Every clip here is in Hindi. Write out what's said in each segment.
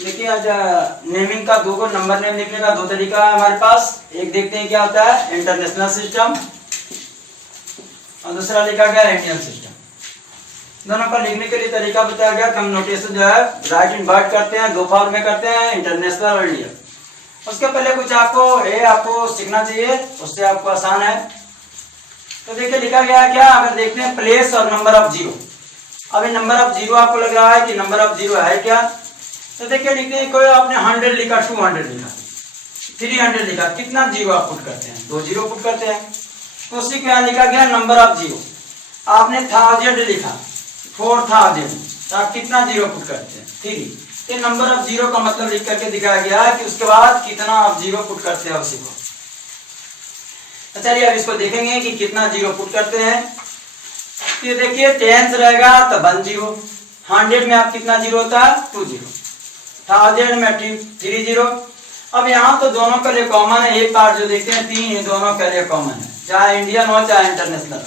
देखिए आज नेमिंग का दो नंबर नेम लिखने का दो तरीका है हमारे पास। एक देखते हैं क्या होता है इंटरनेशनल सिस्टम और दूसरा लिखा गया इंडियन सिस्टम। दोनों का लिखने के लिए तरीका बताया गया कि हम नोटेशन जो है राइट इन वर्ड करते हैं, दो फॉर्म में करते हैं, इंटरनेशनल और इंडियन। उसके पहले कुछ आपको सीखना चाहिए, उससे आपको आसान है। तो देखिए लिखा गया है क्या, अगर देखते हैं प्लेस और नंबर ऑफ जीरो। अभी नंबर ऑफ जीरो आपको लग रहा है कि नंबर ऑफ जीरो है क्या, तो देखिए लिखते हैं कोई आपने 100 लिखा, 200 लिखा, 300 लिखा, कितना जीरो आप पुट करते हैं, 2 जीरो पुट करते हैं। तो उसी के यहाँ लिखा गया नंबर ऑफ जीरो। आपने 1000 लिखा, 4000, तो आप कितना जीरो पुट करते हैं, 3। तो नंबर ऑफ जीरो का मतलब लिख करके दिखाया गया है कि उसके बाद कितना आप जीरो पुट करते हैं उसी को। तो चलिए अब इसको देखेंगे कि कितना जीरो पुट करते हैं। ये देखिए 10 रहेगा तो 1 जीरो, 100 में आप कितना जीरो होता है, 2 जीरो, 1000 में 3 जीरो। अब यहाँ तो दोनों के लिए कॉमन है, एक पार्ट जो देखते हैं 3 है, दोनों के लिए कॉमन है, चाहे इंडियन हो चाहे इंटरनेशनल हो।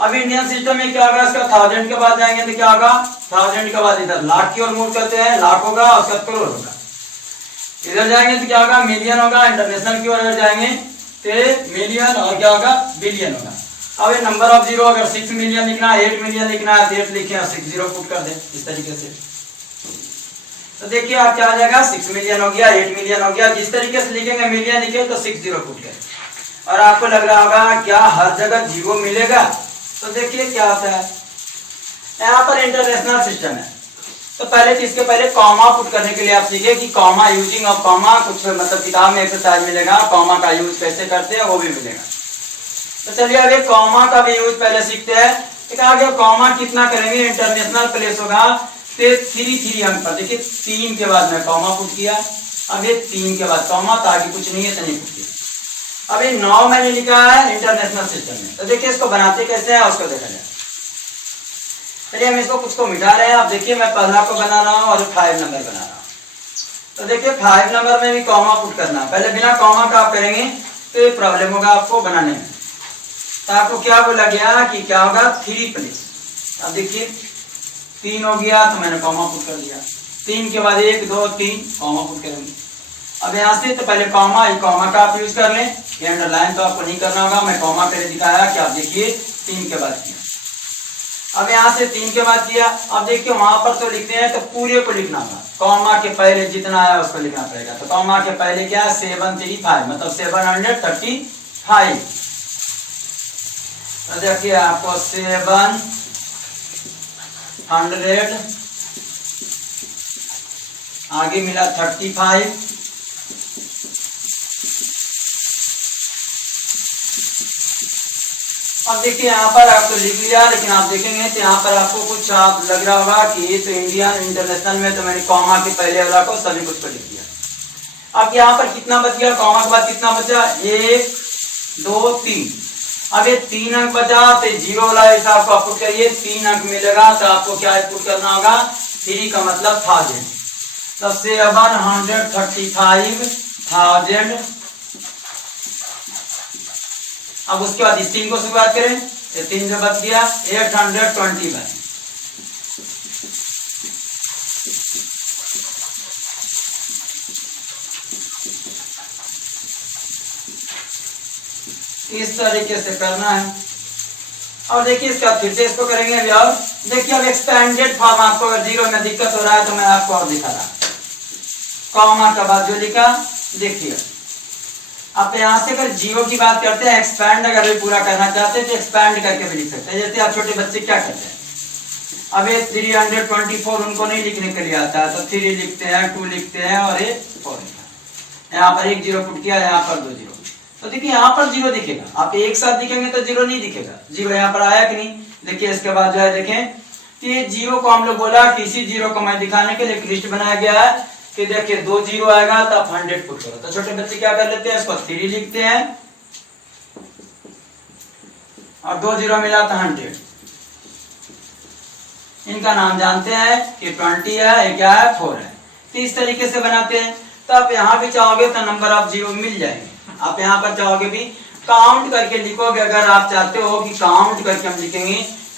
अब इंडियन सिस्टम में क्या होगा, इसका 1000 के बाद जाएंगे तो क्या होगा, 1000 के बाद इधर लाख की ओर मूव करते हैं, लाख होगा, उसका करोड़ होगा। इधर जाएंगे तो क्या होगा, मिलियन होगा, इंटरनेशनल की ओर अगर जाएंगे तो मिलियन और क्या होगा, बिलियन होगा। अब ये नंबर ऑफ जीरो अगर 6 मिलियन लिखना है, 8 मिलियन लिखना है, 8 लिखे और 6 जीरो पुट कर दे इस तरीके से। तो देखिए आप क्या आ जाएगा, 6 मिलियन हो गया, 8 मिलियन हो गया। जिस तरीके से लिखेंगे मिलियन लिखे तो 6 जीरो पुट करें। और आपको लग रहा होगा क्या हर जगह जीरो मिलेगा, तो देखिए क्या होता है, यहाँ पर इंटरनेशनल सिस्टम है। तो पहले तो इसके पहले कॉमा पुट करने के लिए आप सीखे कि कॉमा यूजिंग ऑफ कॉमा, कुछ मतलब किताब में एक्सरसाइज मिलेगा, कॉमा का यूज कैसे करते हैं वो भी मिलेगा। तो चलिए अब एक कॉमा का भी यूज पहले सीखते हैं। कहा गया कॉमा कितना करेंगे, इंटरनेशनल प्लेस होगा तो 3 अंक पर, देखिए 3 के बाद मैं कॉमा पुट किया, अब ये 3 के बाद कॉमा, तो आगे कुछ नहीं है तो नहीं पुट किया। अब ये 9 मैंने लिखा है इंटरनेशनल सिस्टम में। तो देखिए इसको बनाते कैसे है उसको देखा जाए। चलिए हम इसको कुछ को मिटा रहे हैं। अब देखिए मैं पहला को बना रहा हूँ और 5 नंबर बना रहा हूँ। तो देखिए 5 नंबर में भी कॉमा पुट करना है, पहले बिना कॉमा का आप करेंगे तो ये प्रॉब्लम होगा आपको बनाने में। तो आपको क्या बोला गया कि क्या होगा, 3 प्लेस। अब देखिए 3 हो गया तो मैंने कॉमा पुट कर दिया, 3 के बाद 1 2 3 कॉमा पुट करेंगे। अब यहाँ से तो पहले कॉमा का आप यूज कर लें, ये अंडरलाइन तो आपको नहीं करना होगा, मैं कॉमा पहले दिखाया कि आप देखिए 3 के बाद किया। अब यहाँ से 3 के बाद किया। अब देखिए वहां पर तो लिखते हैं तो पूरे को लिखना होगा, कॉमा के पहले जितना है उसको लिखना पड़ेगा। तो कॉमा के पहले क्या है, 735 मतलब 735। तो देखिए आपको 700 आगे मिला 35, अब देखिए यहाँ पर आपको लिख लिया, लेकिन आप देखेंगे तो यहाँ पर आपको कुछ आप लग रहा होगा कि ये तो इंडियन इंटरनेशनल में, तो मैंने कॉमा के पहले वाला को सभी कुछ को लिख दिया। अब यहाँ पर कितना बच गया, कॉमा के बाद कितना बचा, 1 2 3। अब ये 3 अंक बचा तो जीरो वाला हिसाब को आप पुट करिए, 3 अंक मिलेगा तो आपको क्या पुट करना होगा, 3 का मतलब 1000। तो 735,000। अब उसके बाद इस 3 को शुरुआत करें, ये 3 जो बच गया 821। इस तरीके से करना है। और देखिए इसका फिर से इसको करेंगे अभी। और देखिए अब एक्सपेंडेड फॉर्म, आपको अगर जीरो में दिक्कत हो रहा है तो मैं आपको और दिखा रहा, कॉमा के बाद जो लिखा देखिए। आप यहाँ से अगर जीरो की बात करते हैं, एक्सपैंड अगर भी पूरा करना चाहते हैं तो एक्सपैंड करके भी लिख सकते हैं। जैसे आप छोटे बच्चे क्या करते हैं, अब ये 324 उनको नहीं लिखने के लिए आता है तो 3 लिखते हैं, 2 लिखते हैं और ये 4 लिखा। यहाँ पर 1 जीरो पुट किया, यहाँ पर 2 जीरो। तो देखिए यहाँ पर जीरो दिखेगा, आप एक साथ दिखेंगे तो जीरो नहीं दिखेगा। जीरो यहाँ पर आया कि नहीं, देखिए इसके बाद जो है देखें कि जीरो को हम लोग बोला कि इसी जीरो को मैं दिखाने के लिए एक लिस्ट बनाया गया है कि देखिए 2 जीरो आएगा तो आप 100 पुट करो। तो छोटे बच्चे क्या कर लेते हैं, इसको 3 लिखते हैं और 2 जीरो मिला तो 100। इनका नाम जानते हैं कि 20 है, ये क्या है, 4 है। तो इस तरीके से बनाते हैं। तो आप यहाँ भी चाहोगे तो नंबर ऑफ जीरो मिल जाएंगे। आप यहाँ पर चाहोगे भी काउंट करके लिखोगे, अगर आप चाहते हो कि काउंट करके हम लिखेंगे,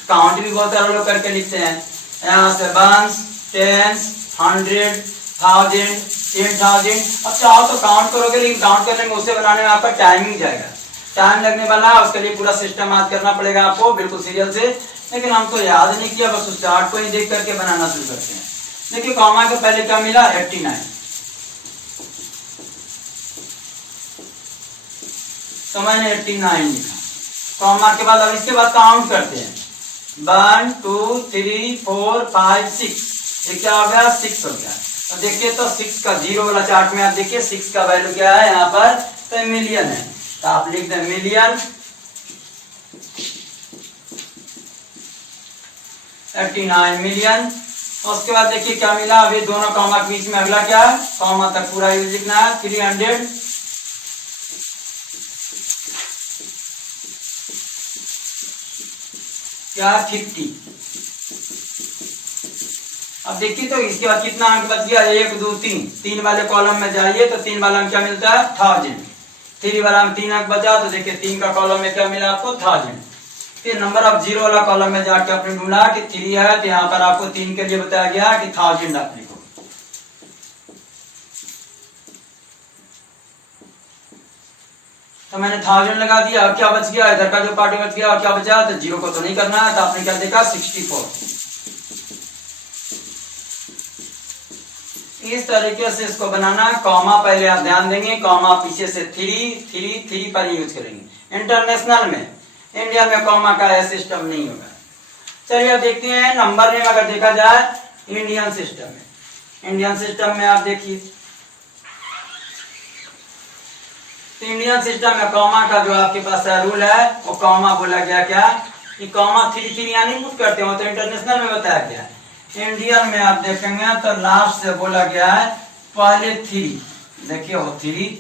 काउंट भी बहुत सारे लोग करके लिखते हैं। यहाँ से 1 10 100 1000, 10,000। अब चाहो तो काउंट करोगे, लेकिन काउंट करने में उसे बनाने में आपका टाइमिंग जाएगा, टाइम लगने वाला है। उसके लिए पूरा सिस्टम याद करना पड़ेगा आपको बिल्कुल सीरियल से, लेकिन हम तो याद नहीं किया, बस उस चार्ट को ही देख करके बनाना शुरू करते हैं। देखिए कॉमा के पहले क्या मिला 89, तो मैंने 89 लिखा। कॉमा के बाद अब इसके बाद काउंट करते हैं 1 2 3 4 5 6, ये क्या हो गया 6 हो गया। अब देखिए तो 6 का जीरो वाला चार्ट में आप देखिए 6 का वैल्यू क्या है यहाँ पर, तो मिलियन है, तो आप लिख दें मिलियन 89 मिलियन। उसके बाद देखिए क्या मिला, अभी दोनों कॉमा के बीच में अगला क्या है, कॉमा तक पूरा यूज लिखना है 300 क्या 50। अब देखिए तो इसके बाद कितना अंक बच गया 1 2 3, 3 वाले कॉलम में जाइए तो 3 वाला में क्या मिलता है 1000, 3 वाला में 3 अंक बचा, तो देखिए 3 का कॉलम में क्या मिला आपको 1000। फिर नंबर ऑफ जीरो वाला कॉलम में जाके आपने ढूंढा कि 3 है, तो यहाँ पर आपको 3 के लिए बताया गया कि 1000 आप लिखो। तो मैंने 1000 लगा दिया। अब क्या बच गया, इधर का जो पार्ट बच गया, क्या बचा, तो जीरो को तो नहीं करना है, तो आपने क्या देखा 64। इस तरीके से इसको बनाना है। कॉमा पहले आप ध्यान देंगे, कॉमा पीछे से 3 पर यूज करेंगे। इंटरनेशनल में, इंडिया में कॉमा का यह सिस्टम नहीं होगा। चलिए अब देखते हैं नंबर में अगर देखा जाए इंडियन सिस्टम में, इंडियन सिस्टम में आप देखिए तो इंडियन सिस्टम में कॉमा का जो आपके पास रूल है वो कॉमा बोला गया क्या कि कॉमा 3 यानी पुट करते हो, तो इंटरनेशनल में बताया गया है। इंडियन में आप देखेंगे तो लास्ट से बोला गया है पहले 3, देखिए वो 3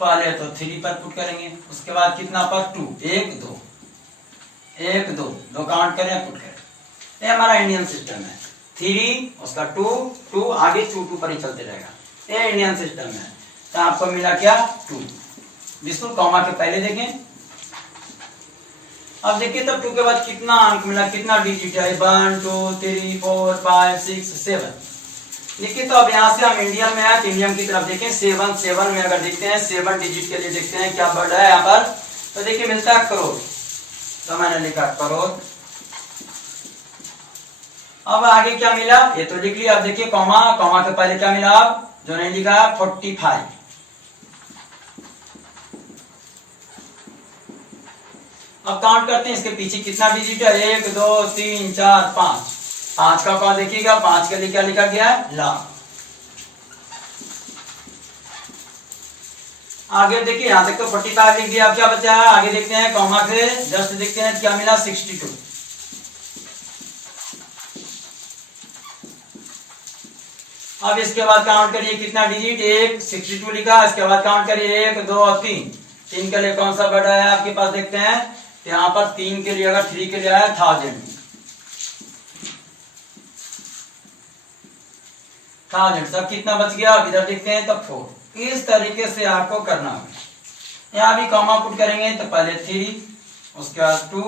पहले तो 3 पर पुट करेंगे, उसके बाद कितना पर 2, 1 2 1 2 2 काउंट करें पुट करें। ये हमारा इंडियन सिस्टम है, 3 उसका 2 आगे 2 पर ही चलते रहेगा। ये इंडियन सिस्टम है। तो आपको मिला क्या 2, बिल्कुल कॉमा के पहले देखें। अब देखिए तब 2 के बाद कितना अंक मिला, कितना डिजिट है 1 2 3 4 5 6 7। देखिए तो अब यहाँ से हम इंडियन में है, इंडियन की तरफ देखें 7 में अगर देखते हैं 7 डिजिट के लिए देखते हैं क्या बढ़ रहा है यहाँ पर, तो देखिए मिलता है करोड़, तो मैंने लिखा करोड़। अब आगे क्या मिला ये तो लिख लिया। अब देखिए कॉमा के पहले क्या मिला, अब जो नहीं लिखा 45। अब काउंट करते हैं इसके पीछे कितना डिजिट है, 1 2 3 4 5। 5 का कॉल देखिएगा, 5 के लिए क्या लिखा गया है लाख। आगे देखिए यहाँ तक तो 45 लिख दिया। अब क्या बचा है, आगे देखते हैं कॉमा से जस्ट देखते हैं क्या मिला 62। अब इसके बाद काउंट करिए कितना डिजिट, 1 62 लिखा। इसके बाद काउंट करिए 1 2 3, 3 के लिए कौन सा बढ़ा है आपके पास देखते हैं, तो यहाँ पर 3 के लिए अगर 3 के लिए आया 1000 सब कितना बच गया, अब इधर देखते हैं तब 4। इस तरीके से आपको करना होगा। यहाँ भी कॉमा पुट करेंगे तो पहले 3 उसके बाद 2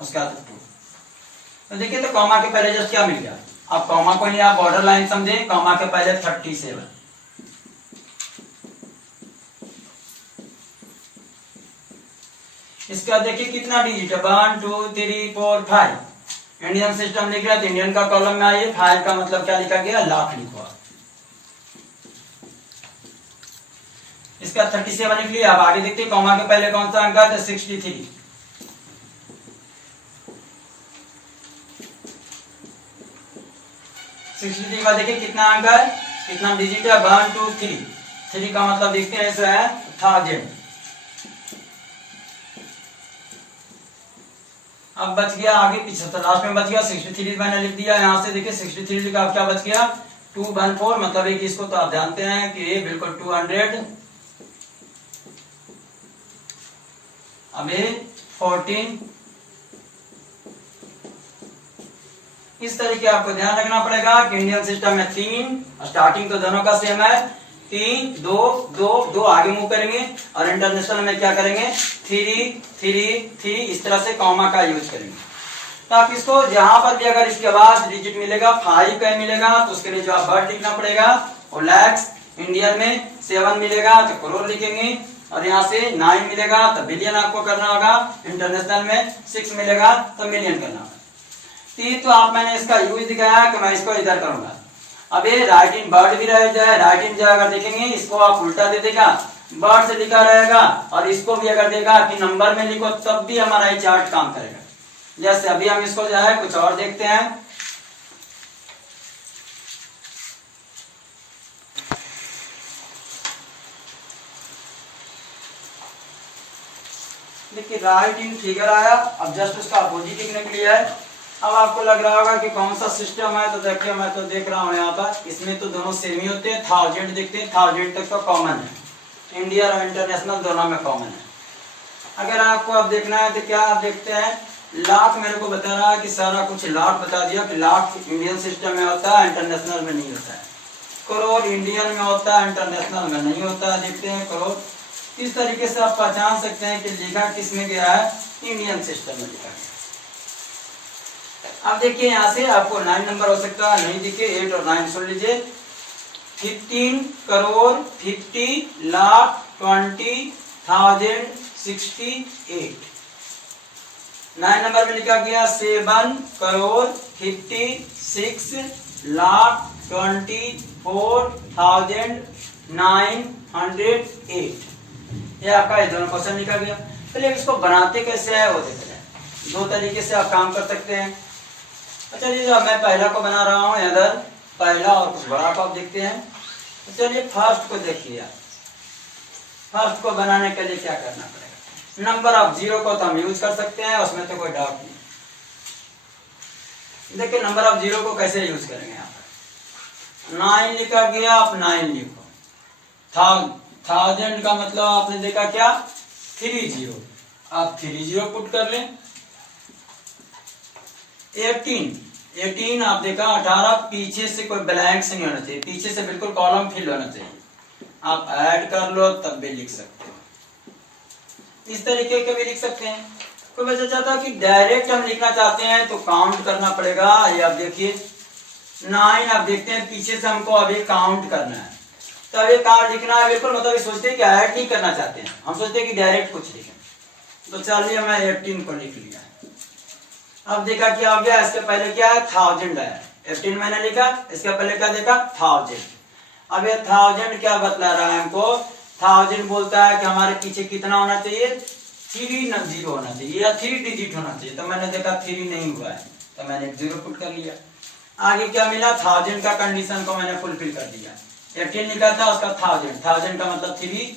उसके बाद 2। तो देखिए तो कॉमा के पहले जस्ट क्या मिल गया, अब कॉमा को ही आप बॉर्डर लाइन समझे, कॉमा के पहले 37। इसके बाद देखिए कितना डिजिट है 1 2 3 4 5। इंडियन सिस्टम लिख रहा है तो इंडियन का कॉलम में आइए, 5 का मतलब क्या लिखा गया लाख लिखो। इसका 37 लिख लिया। अब आगे देखते हैं कॉमा के पहले कौन सा अंक है, तो 63। के बाद देखिए कितना अंक है, कितना डिजिट है 1 2 3। 3 का मतलब देखते हैं ऐसा है 1000। अब बच गया आगे पीछे, तो लास्ट में बच गया 63 मैंने लिख दिया। यहाँ से देखिए 63 लिखा, अब क्या बच गया 214। मतलब एक इसको तो आप जानते हैं कि ये बिल्कुल 200। अब 14। इस तरीके आपको ध्यान रखना पड़ेगा कि इंडियन सिस्टम में 3 स्टार्टिंग तो दोनों का सेम है, 3 2 2 2 आगे मूव करेंगे, और इंटरनेशनल में क्या करेंगे 3 3 3 इस तरह से कॉमा का यूज करेंगे। तो आप इसको जहां पर भी अगर इसके बाद डिजिट मिलेगा 5 का मिलेगा तो उसके लिए जो आप वर्ड लिखना पड़ेगा वो लैक्स, इंडियन में 7 मिलेगा तो करोड़ लिखेंगे, और यहाँ से 9 मिलेगा तो बिलियन आपको करना होगा, इंटरनेशनल में 6 मिलेगा तो मिलियन करना होगा। तो आप मैंने इसका यूज दिखाया कि मैं इसको इधर करूंगा। अब ये राइट इन बर्ड भी रह जाए, राइट इन जगह अगर देखेंगे इसको आप उल्टा दे देगा, बर्ड से लिखा रहेगा, और इसको भी अगर देगा कि नंबर में लिखो तब भी हमारा ये चार्ट काम करेगा। जैसे अभी हम इसको जो है कुछ और देखते हैं। देखिए राइट इन फिगर आया, अब जस्ट उसका अपोजिट लिखने के लिए है। अब आपको लग रहा होगा कि कौन सा सिस्टम है, तो देखिए मैं तो देख रहा हूँ यहाँ पर इसमें तो दोनों सेम ही होते हैं, 1000 देखते हैं, 1000 तक तो कॉमन है, इंडिया और इंटरनेशनल दोनों में कॉमन है। अगर आपको अब देखना है तो क्या आप देखते हैं, लाख मेरे को बता रहा है कि सारा कुछ लाख बता दिया कि लाख इंडियन सिस्टम में होता है, इंटरनेशनल में नहीं होता है। करोड़ इंडियन में होता है, इंटरनेशनल में नहीं होता है। देखते हैं करोड़, इस तरीके से आप पहचान सकते हैं कि लिखा किस में गया है, इंडियन सिस्टम में लिखा गया। अब देखिए यहाँ से आपको 9 नंबर हो सकता है, नहीं दिखे 8 और 9 सुन लीजिए। 15 करोड़ 50 लाख 20,068। 9 नंबर में लिखा गया 7 करोड़ 56 लाख 24,908। ये आपका ये दोनों क्वेश्चन लिखा गया। चलिए इसको बनाते कैसे है वो देखते हैं। 2 तरीके से आप काम कर सकते हैं। अच्छा जी, मैं पहला को बना रहा हूँ इधर, पहला और कुछ बड़ा को आप देखते हैं। तो चलिए फर्स्ट को देखिए। फर्स्ट को बनाने के लिए क्या करना पड़ेगा, नंबर ऑफ 0 को तो हम यूज कर सकते हैं, उसमें तो कोई डाउट नहीं। देखिए नंबर ऑफ 0 को कैसे यूज करेंगे। यहाँ पर 9 लिखा गया, आप 9 लिखो। 1000 का मतलब आपने देखा क्या, 30, आप 30 पुट कर लें। 18 आप देखा 18, पीछे से कोई ब्लैंक्स नहीं होना चाहिए, पीछे से बिल्कुल कॉलम फिल होना चाहिए। आप ऐड कर लो तब भी लिख सकते हो, इस तरीके के भी लिख सकते हैं। कोई वजह चाहता है कि डायरेक्ट हम लिखना चाहते हैं तो काउंट करना पड़ेगा। ये आप देखिए 9 आप देखते हैं, पीछे से हमको अभी काउंट करना है, तब ये काउंट लिखना है बिल्कुल। मतलब ये सोचते हैं कि ऐड नहीं करना चाहते हैं, हम सोचते हैं कि डायरेक्ट कुछ लिखें। तो चलिए मैं 18 को लिख लिया। अब देखा क्या हो गया, इसके पहले क्या है 1000 है, 18 मैंने लिखा, इसके पहले क्या देखा 1000। अब ये 1000 क्या बतला रहा है हमको, 1000 बोलता है कि हमारे पीछे कितना होना चाहिए, 3 0 होना चाहिए या 3 डिजिट होना चाहिए। तो मैंने देखा 3 नहीं हुआ है तो मैंने 0 पुट कर लिया। आगे क्या मिला, 1000 का कंडीशन को मैंने फुलफिल कर दिया। 18 लिखा था उसका 1000 का मतलब 3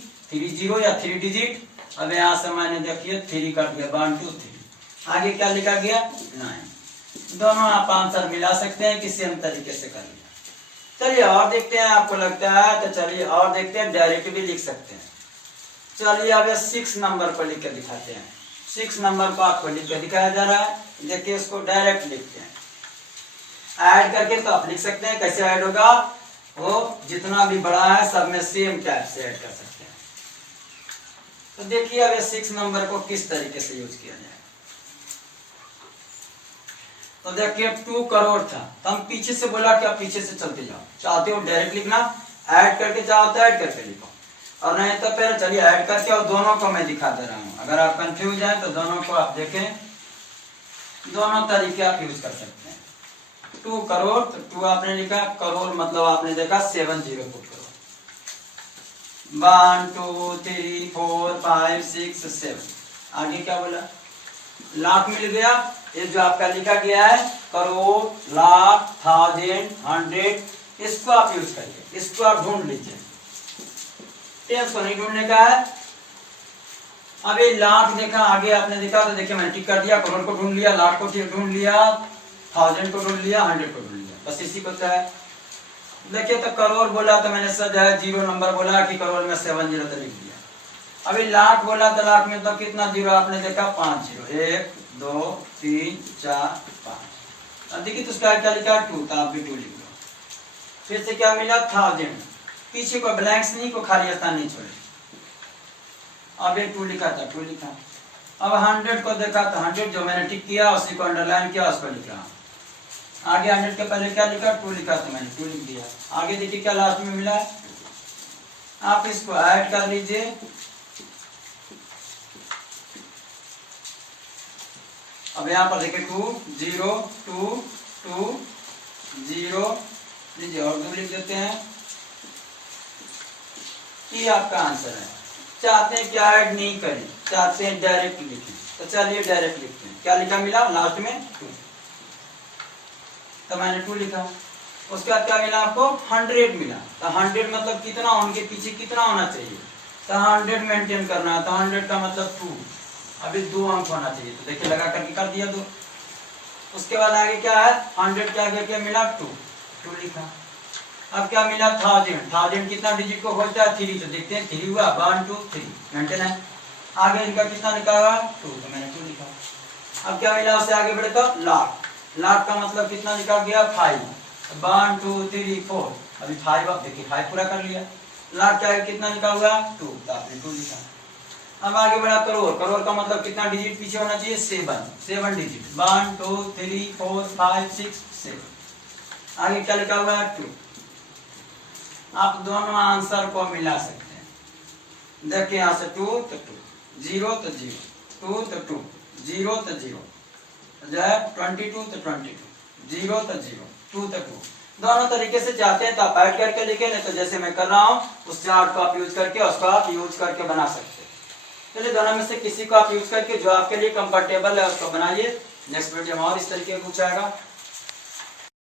या 3 डिजिट। अब यहाँ से मैंने देखिए 3 कर दिया, 1 2 3। आगे क्या लिखा गया 9। दोनों आप आंसर मिला सकते हैं, किसी हम तरीके से कर लिया। चलिए और देखते हैं, आपको लगता है तो चलिए और देखते हैं, डायरेक्ट भी लिख सकते हैं। चलिए अब 6 नंबर को लिख कर दिखाते हैं। 6 नंबर को आपको लिख कर दिखाया जा रहा है। देखिए इसको डायरेक्ट लिखते हैं, ऐड करके तो आप लिख सकते हैं। कैसे ऐड होगा, वो जितना भी बड़ा है सब में सेम टाइप से ऐड कर सकते हैं। तो देखिए अब 6 नंबर को किस तरीके से यूज किया जाए। तो देखिए 2 करोड़ था, तो हम पीछे से बोला कि आप पीछे से चलते जाओ। चाहते हो डायरेक्ट लिखना, ऐड करके चाहो तो ऐड करके लिखो, और नहीं तो फिर चलिए ऐड करके, और दोनों को मैं दिखा दे रहा हूँ। अगर आप कंफ्यूज हैं तो दोनों को आप देखें, दोनों तरीके आप यूज कर सकते हैं। 2 करोड़, तो 2 आपने लिखा, करोड़ मतलब आपने देखा 7 0 पुट करो। 1 2 3 4 5 6 7। आगे क्या बोला, लाख मिल गया। ये जो आपका लिखा गया है करोड़, लाख, 1000, 100, इसको आप यूज करिए, इसको आप ढूंढ लीजिए। टेंस को नहीं ढूंढने का है। अब ये लाख देखा, आगे आपने देखा तो देखिए मैंने टिक कर दिया। करोड़ को ढूंढ लिया, लाख को ढूंढ लिया, 1000 को ढूंढ लिया, 100 को ढूंढ लिया, बस इसी को है। देखिए तो करोड़ बोला तो मैंने सजा 0 नंबर बोला कि करोड़ में 7 0 तो लिख दिया। अभी लाख बोला तो लाख में तो कितना 0 आपने देखा 5 0, 1 2 3 4 5। अब देखिए तो उसका क्या लिखा 2, तो आप भी 2 लिख लो। फिर से क्या मिला 1000, पीछे को ब्लैंक्स नहीं, को खाली स्थान नहीं छोड़े। अब ये 2 लिखा था, 2 लिखा। अब 100 को देखा तो 100 जो मैंने टिक किया उसी को अंडरलाइन किया, उसको लिखा। आगे 100 के पहले क्या लिखा, 2 लिखा तो मैंने 2 लिख दिया। आगे देखिए क्या लास्ट में मिला है, आप इसको ऐड कर लीजिए। अब यहाँ पर देखिए 2 0 2 2 0 लीजिए और 2 लिख देते हैं। ये आपका आंसर है। चाहते हैं क्या ऐड नहीं करें, चाहते हैं डायरेक्ट लिखें, तो चलिए डायरेक्ट लिखते हैं। क्या लिखा मिला लास्ट में 2, तो मैंने 2 लिखा। उसके बाद क्या मिला आपको 100 मिला। तो 100 मतलब कितना, उनके पीछे कितना होना चाहिए, तो 100 मेंटेन करना है, तो 100 का मतलब 2, अभी 2 अंक होना चाहिए। तो देखिए लगा करके कर दिया 2। उसके बाद आगे क्या है, 100 के आगे क्या मिला 2 लिखा। अब क्या मिला 1000 कितना डिजिट को खोलता है 3, तो देखते हैं 3 हुआ, 1 2 3 मेंटेन है। आगे इनका कितना निकाला 2, तो मैंने 2 लिखा। अब क्या मिला, उससे आगे बढ़े तो लाख का मतलब कितना निकाल गया 5, 1 2 3 4, अभी 5, अब देखिए 5 पूरा कर लिया। लाख क्या है, कितना निकाल हुआ 2, तो आपने 2 लिखा। अब आगे बढ़ा करोड़ का मतलब कितना डिजिट पीछे होना चाहिए 7 डिजिट, 1 2 3 4 5 6 7। आगे क्या लिखा हुआ है 2। आप दोनों आंसर को मिला सकते हैं। देखिए यहाँ से 2 तो 2, 0 तो 0, 2 तो 2, 0 तो 0, जो है 22 तो 22, 0 तो 0, 2 तो 2। दोनों तरीके से चाहते हैं तो आप ऐड करके लिखें, नहीं तो जैसे मैं कर रहा हूँ उस चार्ट को आप यूज करके उसको आप यूज करके बना सकते हैं। चलिए दोनों में से किसी को आप यूज करके जो आपके लिए कंफर्टेबल है उसको बनाइए। नेक्स्ट वीडियो में और इस तरीके का कुछ आएगा।